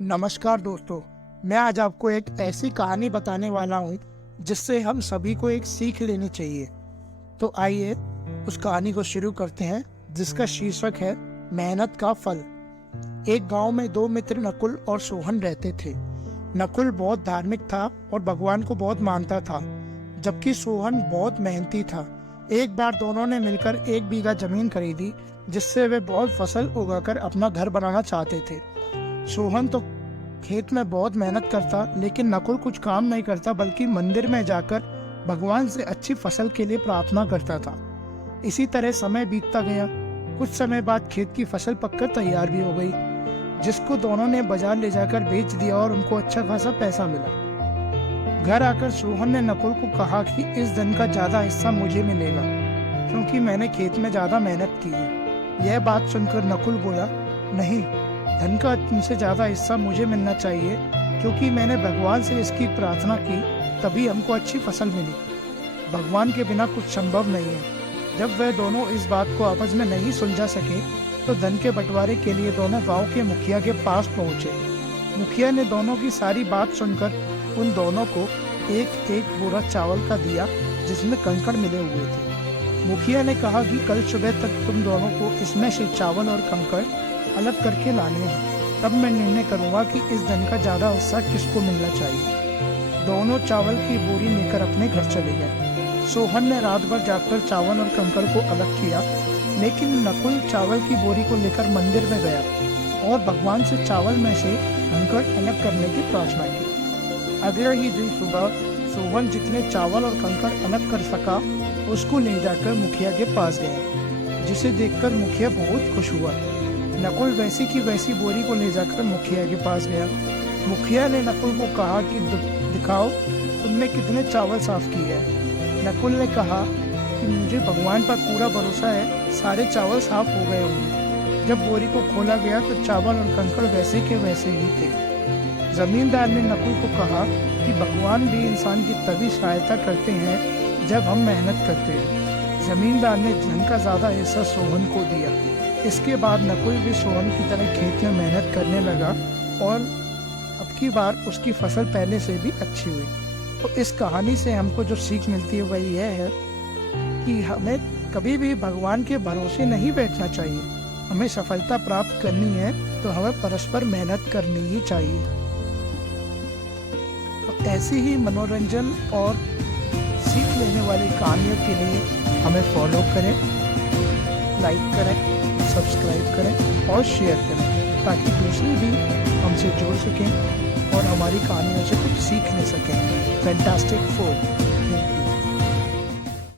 नमस्कार दोस्तों, मैं आज आपको एक ऐसी कहानी बताने वाला हूँ जिससे हम सभी को एक सीख लेनी चाहिए। तो आइए उस कहानी को शुरू करते हैं, जिसका शीर्षक है मेहनत का फल। एक गांव में दो मित्र नकुल और सोहन रहते थे। नकुल बहुत धार्मिक था और भगवान को बहुत मानता था, जबकि सोहन बहुत मेहनती था। एक बार दोनों ने मिलकर 1 बीघा जमीन खरीदी, जिससे वे बहुत फसल उगाकर अपना घर बनाना चाहते थे। सोहन तो खेत में बहुत मेहनत करता, लेकिन नकुल कुछ काम नहीं करता, बल्कि मंदिर में जाकर भगवान से अच्छी फसल के लिए प्रार्थना करता था। इसी तरह समय बीतता गया। कुछ समय बाद खेत की फसल पककर तैयार भी हो गई, जिसको दोनों ने बाजार ले जाकर बेच दिया और उनको अच्छा खासा पैसा मिला। घर आकर सोहन ने नकुल को कहा कि इस धन का ज्यादा हिस्सा मुझे मिलेगा, क्योंकि मैंने खेत में ज्यादा मेहनत की है। यह बात सुनकर नकुल बोला, नहीं, धन का तुमसे ज्यादा हिस्सा मुझे मिलना चाहिए, क्योंकि मैंने भगवान से इसकी प्रार्थना की, तभी हमको अच्छी फसल मिली। भगवान के बिना कुछ संभव नहीं है। जब वह दोनों इस बात को आपस में नहीं सुलझा सके, तो धन के बंटवारे के लिए दोनों गांव के मुखिया के पास पहुंचे। मुखिया ने दोनों की सारी बात सुनकर उन दोनों को एक एक बोरा चावल का दिया, जिसमें कंकड़ मिले हुए थे। मुखिया ने कहा कि कल सुबह तक तुम दोनों को इसमें से चावल और कंकड़ अलग करके लाने हैं, तब मैं निर्णय करूंगा कि इस धन का ज्यादा हिस्सा किसको मिलना चाहिए। दोनों चावल की बोरी लेकर अपने घर चले गए। सोहन ने रात भर जागकर चावल और कंकड़ को अलग किया, लेकिन नकुल चावल की बोरी को लेकर मंदिर में गया और भगवान से चावल में से कंकड़ अलग करने की प्रार्थना की। अगले ही दिन सुबह सोहन जितने चावल और कंकड़ अलग कर सका, उसको ले जाकर मुखिया के पास गया, जिसे देखकर मुखिया बहुत खुश हुआ। नकुल वैसी की वैसी बोरी को ले जाकर मुखिया के पास गया। मुखिया ने नकुल को कहा कि दिखाओ तुमने कितने चावल साफ किए हैं। नकुल ने कहा कि मुझे भगवान पर पूरा भरोसा है, सारे चावल साफ हो गए होंगे। जब बोरी को खोला गया तो चावल और कंकड़ वैसे के वैसे ही थे। जमींदार ने नकुल को कहा कि भगवान भी इंसान की तभी सहायता करते हैं जब हम मेहनत करते हैं। जमींदार ने धन का ज्यादा हिस्सा सोहन को दिया। इसके बाद नकुल भी सोहन की तरह खेत में मेहनत करने लगा और अब की बार उसकी फसल पहले से भी अच्छी हुई। तो इस कहानी से हमको जो सीख मिलती है वह यह है कि हमें कभी भी भगवान के भरोसे नहीं बैठना चाहिए। हमें सफलता प्राप्त करनी है तो हमें परस्पर मेहनत करनी ही चाहिए। तो ऐसी ही मनोरंजन और सीख लेने वाली कहानियों के लिए हमें फॉलो करें, लाइक करें, सब्सक्राइब करें और शेयर करें, ताकि दूसरे भी हमसे जुड़ सकें और हमारी कहानियों से कुछ सीख ले सकें। फैंटास्टिक 4।